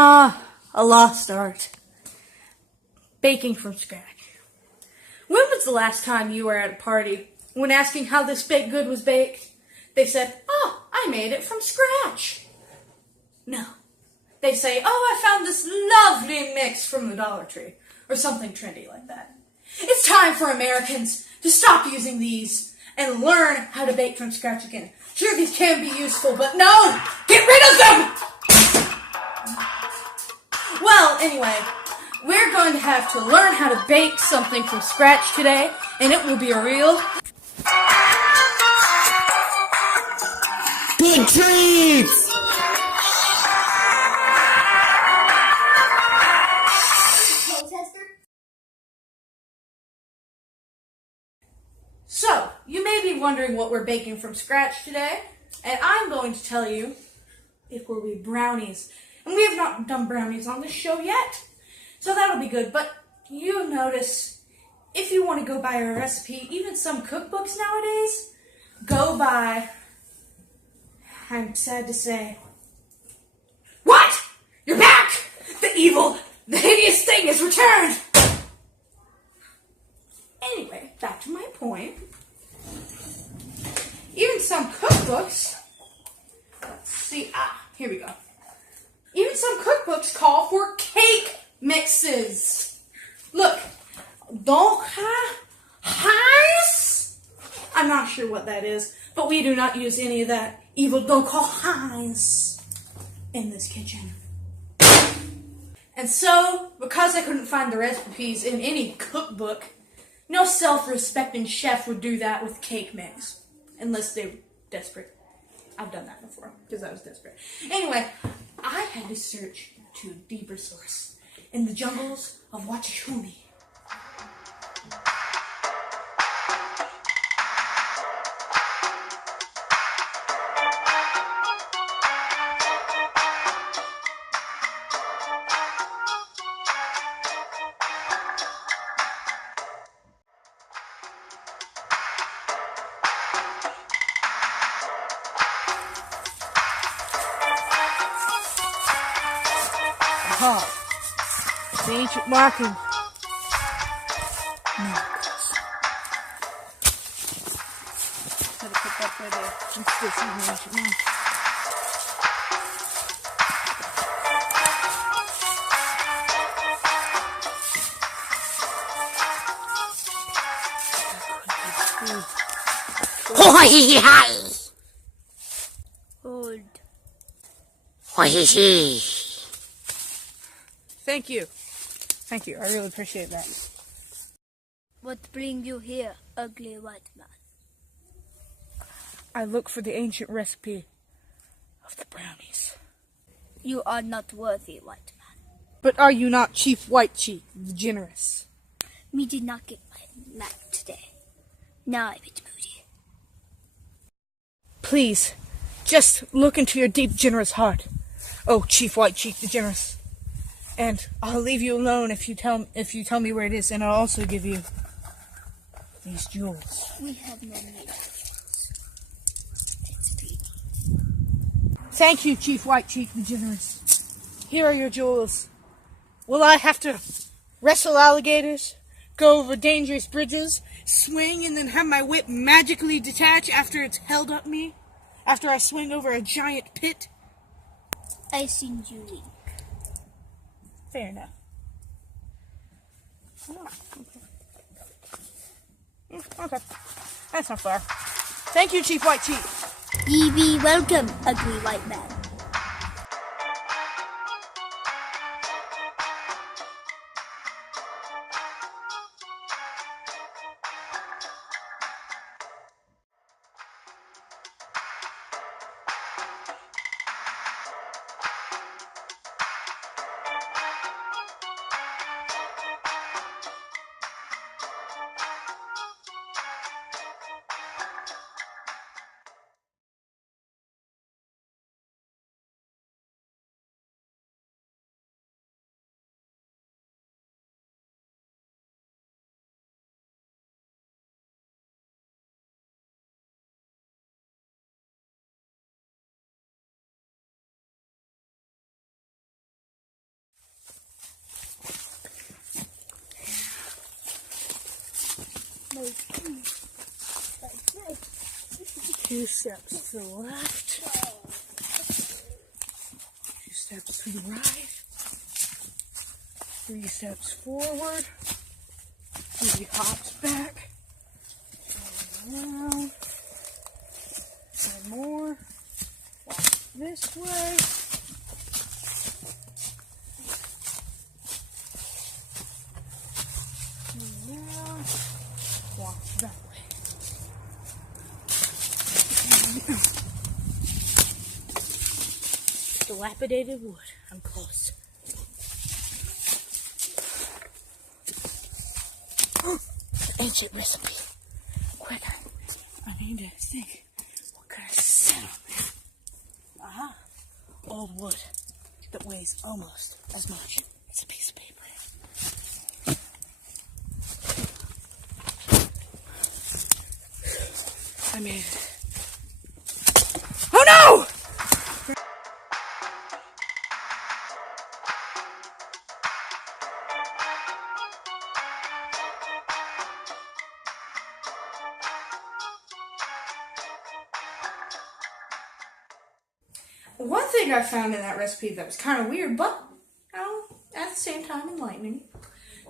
Ah, a lost art. Baking from scratch. When was the last time you were at a party when asking how this baked good was baked? They said, "Oh, I made it from scratch." No. They say, "Oh, I found this lovely mix from the Dollar Tree," or something trendy like that. It's time for Americans to stop using these and learn how to bake from scratch again. Sure, these can be useful, but no! Get rid of them! Well, anyway, we're going to have to learn how to bake something from scratch today, and it will be a real good treats! So, you may be wondering what we're baking from scratch today, and I'm going to tell you it will be brownies. And we have not done brownies on this show yet, so that'll be good. But you notice, if you want to go buy a recipe, even some cookbooks nowadays, go buy, I'm sad to say, what? You're back! The hideous thing has returned! Anyway, back to my point. Even some cookbooks, let's see, here we go. Even some cookbooks call for cake mixes. Look, I'm not sure what that is, but we do not use any of that evil don't-call-highs in this kitchen. And so, because I couldn't find the recipes in any cookbook, no self-respecting chef would do that with cake mix, unless they were desperate. I've done that before, because I was desperate. Anyway, I had to search to a deeper source in the jungles of Wachishumi. Aha! The ancient marking. Gotta put that right there. Let's just see the ancient mark. Hold. Thank you. Thank you. I really appreciate that. What brings you here, ugly white man? I look for the ancient recipe of the brownies. You are not worthy, white man. But are you not Chief White Cheek, the generous? Me did not get my nap today. Now I'm a bit moody. Please, just look into your deep, generous heart. Oh, Chief White Cheek, the generous. And I'll leave you alone if you tell me where it is, and I'll also give you these jewels. We have no need of jewels. It's pretty. Thank you, Chief White Cheek, the generous. Here are your jewels. Will I have to wrestle alligators, go over dangerous bridges, swing, and then have my whip magically detach after it's held up me? After I swing over a giant pit? I seen you wink. Fair enough. Oh, okay. That's not far. Thank you, Chief White Cheek. Ye be welcome, ugly white man. 2 steps to the left. 2 steps to the right. 3 steps forward. 3 hops back. Around. 1 more. Walk this way. Around. Walk that way. Dilapidated wood. I'm close. Ancient recipe. Quick, I need to think. What can I set on there? Aha. Old wood that weighs almost as much as a piece of paper. I made it. Oh no! One thing I found in that recipe that was kind of weird, but at the same time enlightening,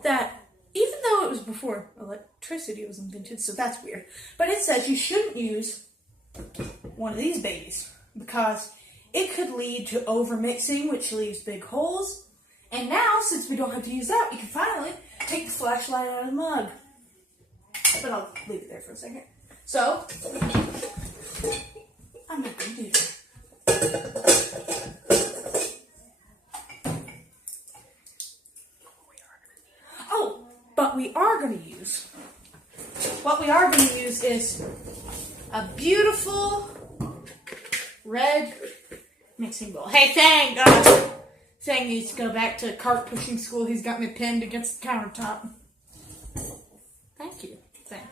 that even though it was before electricity was invented, so that's weird, but it says you shouldn't use one of these babies because it could lead to over-mixing, which leaves big holes. And now, since we don't have to use that, we can finally take the flashlight out of the mug. But I'll leave it there for a second. So, I'm not going to do that. Oh, but we are going to use, what we are going to use is a beautiful red mixing bowl. Hey, Thang needs to go back to cart pushing school. He's got me pinned against the countertop. Thank you, Thang.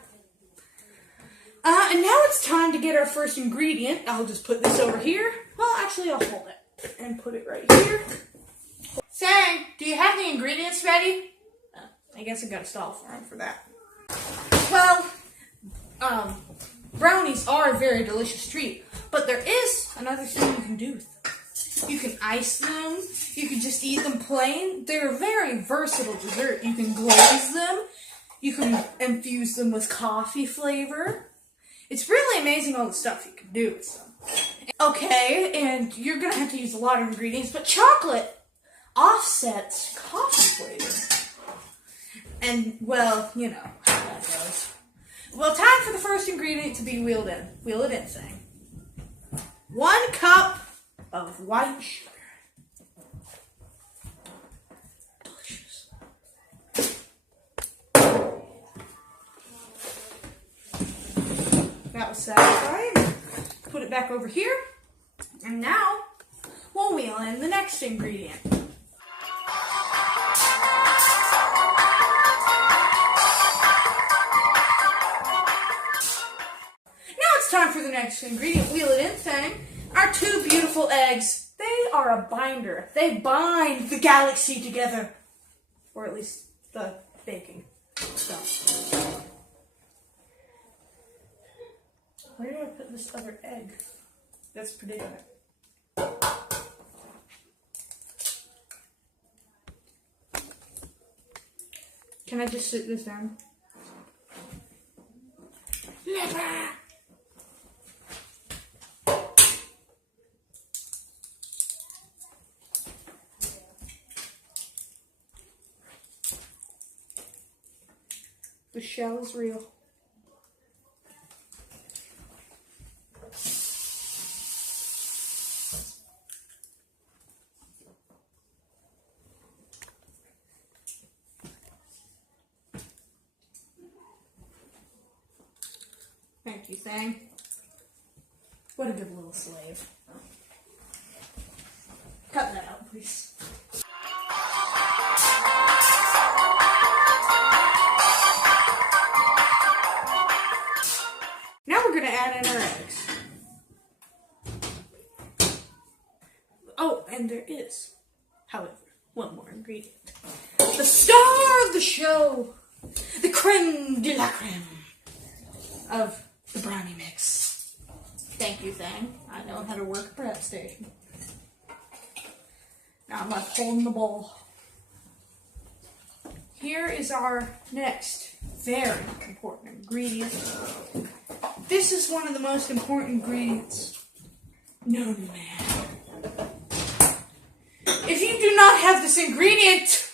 And now it's time to get our first ingredient. I'll just put this over here. Well, actually, I'll hold it and put it right here. Thang, do you have the ingredients ready? I guess I gotta stall for him for that. Well, brownies are a very delicious treat, but there is another thing you can do with them. You can ice them, you can just eat them plain. They're a very versatile dessert. You can glaze them, you can infuse them with coffee flavor. It's really amazing all the stuff you can do with them. Okay, and you're gonna have to use a lot of ingredients, but chocolate offsets coffee flavor. And, well, you know how that goes. Well, time for the first ingredient to be wheeled in. Wheel it in, Thang. 1 cup of white sugar. Delicious. That was satisfying. Put it back over here. And now, we'll wheel in the next ingredient. Time for the next ingredient. Wheel it in, Thang. Our 2 beautiful eggs. They are a binder. They bind the galaxy together. Or at least the baking stuff. Where do I put this other egg? That's predicament. Can I just sit this down? Never! The shell is real. Thank you, Thang. What a good little slave. Cut that out, please. Now we're going to add in our eggs. Oh, and there is, however, one more ingredient. The star of the show, the creme de la creme. of the brownie mix. Thank you, Thang. I know how to work a prep station. Now I'm like holding the bowl. Here is our next very important ingredient. This is one of the most important ingredients known to man. If you do not have this ingredient,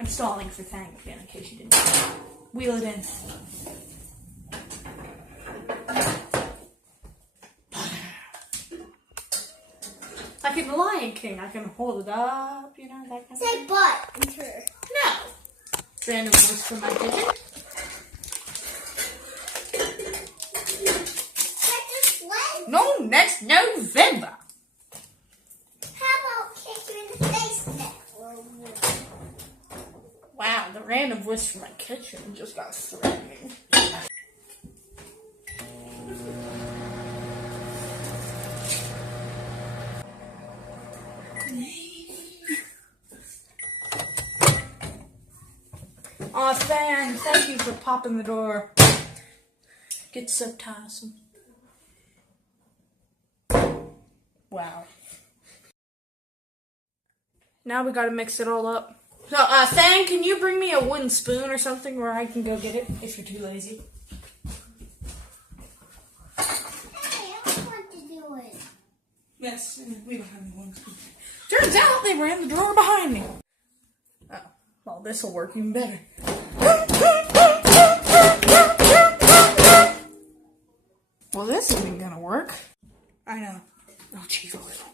I'm stalling for Thang again in case you didn't know. Wheel it in. Like in The Lion King, I can hold it up, you know, that kind of Say thing. butt and her. No. Random voice from my kitchen. No, next November. How about kick you in the face now? Wow, the random voice from my kitchen just got threatening. Aw, Fan, thank you for popping the door. Get so tiresome. Wow. Now we gotta mix it all up. So, Fan, can you bring me a wooden spoon or something where I can go get it if you're too lazy? Hey, I don't want to do it. Yes, we don't have any wooden spoons. Turns out they ran the drawer behind me. Oh, well, this'll work even better. Well, this isn't gonna work. I know. I'll cheat a little.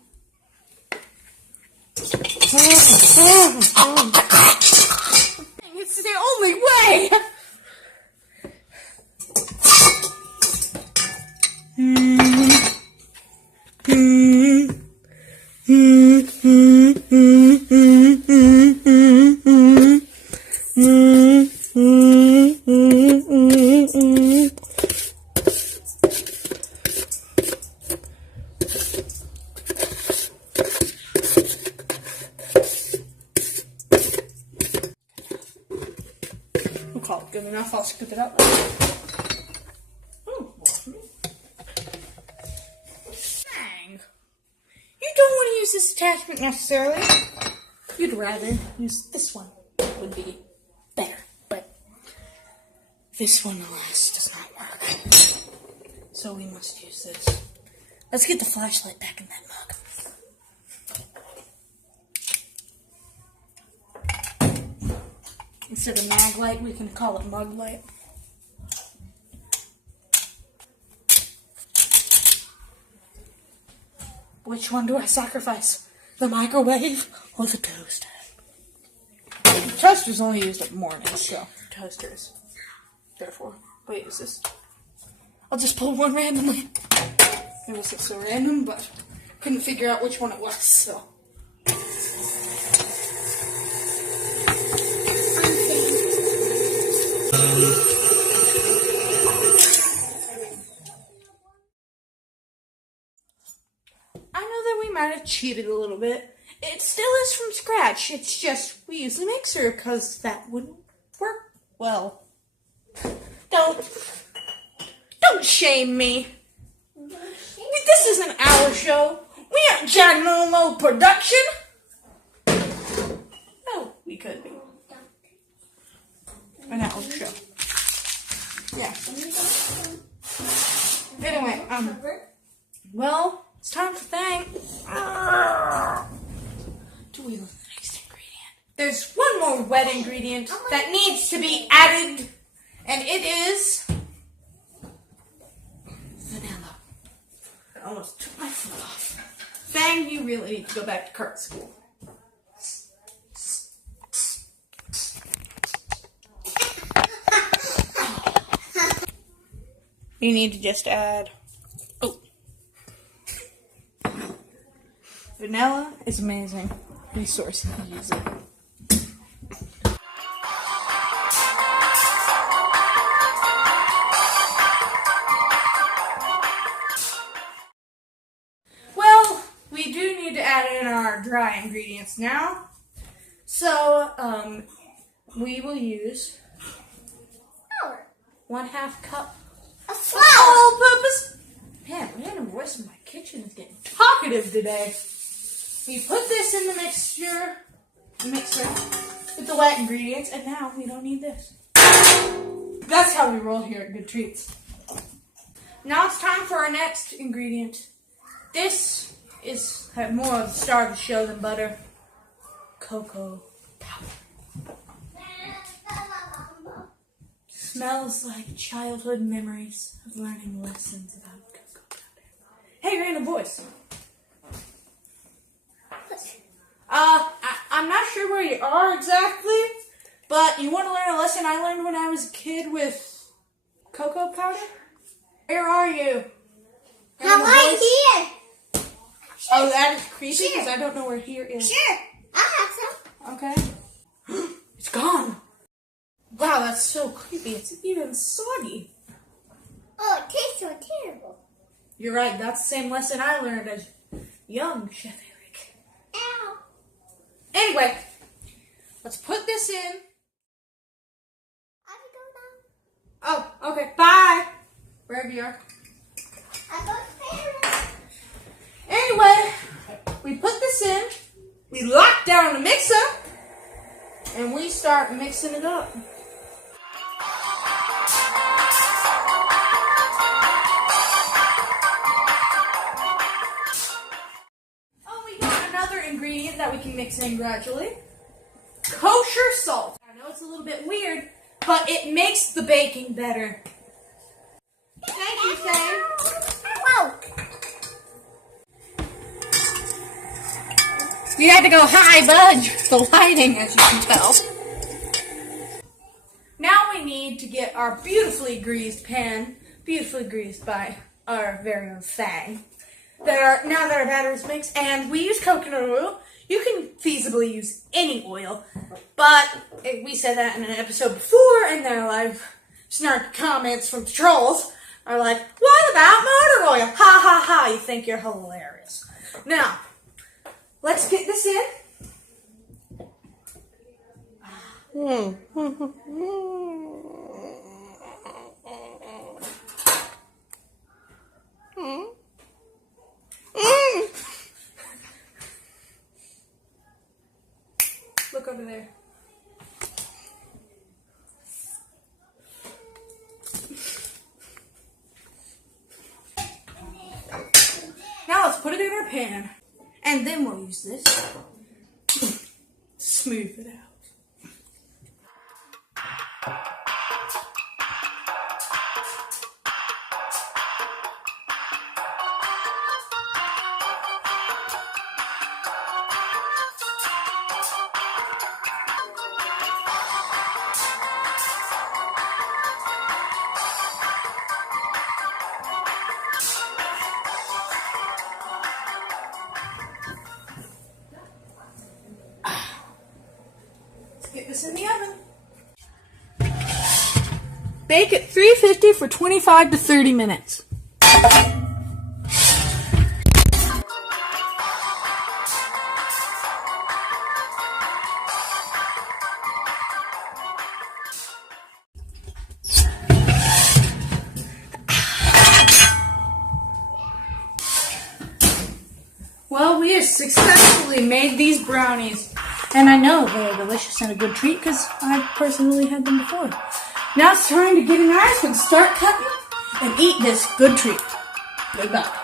It's the only way! We'll call it good enough. I'll scoop it up. Dang. You don't want to use this attachment necessarily. You'd rather use this one. Would be better. But this one, alas, does not work. So we must use this. Let's get the flashlight back in that mug. Instead of mag light, we can call it mug light. Which one do I sacrifice? The microwave or the toaster? The toaster's only used at morning, so toasters. Therefore, wait, is this? I'll just pull one randomly. It wasn't so random, but couldn't figure out which one it was, so. I know that we might have cheated a little bit. It still is from scratch. It's just we use the mixer because that wouldn't work well. Don't shame me. This isn't our show. We aren't Ginormo Production. No, we could be. An hour show. Yeah. Anyway, well, it's time for Thang to wheel the next ingredient. There's one more wet ingredient that needs to be added, and it is vanilla. I almost took my foot off. Thang, you really need to go back to cart school. You need to just add, vanilla is amazing. Resource, use it. Well, we do need to add in our dry ingredients now. So, we will use Flour. 1/2 cup A of flour. all-purpose. Man, random voice in my kitchen is getting talkative today. We put this in the mixer with the wet ingredients, and now we don't need this. That's how we roll here at Good Treats. Now it's time for our next ingredient. This is more of the star of the show than butter. Cocoa powder. Smells like childhood memories of learning lessons about cocoa powder. Hey, random voice. I'm not sure where you are exactly, but you want to learn a lesson I learned when I was a kid with cocoa powder? Where are you? I'm right here. Oh, that is creepy because I don't know where here is. Sure, I have some. Okay. It's gone. Wow, that's so creepy. It's even soggy. Oh, it tastes so terrible. You're right. That's the same lesson I learned as young Chef Eric. Ow. Anyway, let's put this in. I can go now. Oh, okay. Bye. Wherever you are. I go to parents. Anyway, we put this in. We lock down the mixer. And we start mixing it up. Oh, we got another ingredient that we can mix in gradually. Kosher salt. I know it's a little bit weird, but it makes the baking better. Thank you, Faye. Whoa. You had to go high, bud. The lighting, as you can tell. Now we need to get our beautifully greased pan, beautifully greased by our very own Faye. Now that our batter is mixed, and we use coconut oil. You can feasibly use any oil, but we said that in an episode before, and then snarky comments from the trolls are like, "What about motor oil? Ha ha ha! You think you're hilarious." Now, let's get this in. Look over there. Now let's put it in our pan. And then we'll use this to smooth it out. Get this in the oven. Bake at 350 for 25 to 30 minutes. Well, we have successfully made these brownies. And I know they're delicious and a good treat because I've personally had them before. Now it's time to get a knife and start cutting and eat this good treat. Goodbye.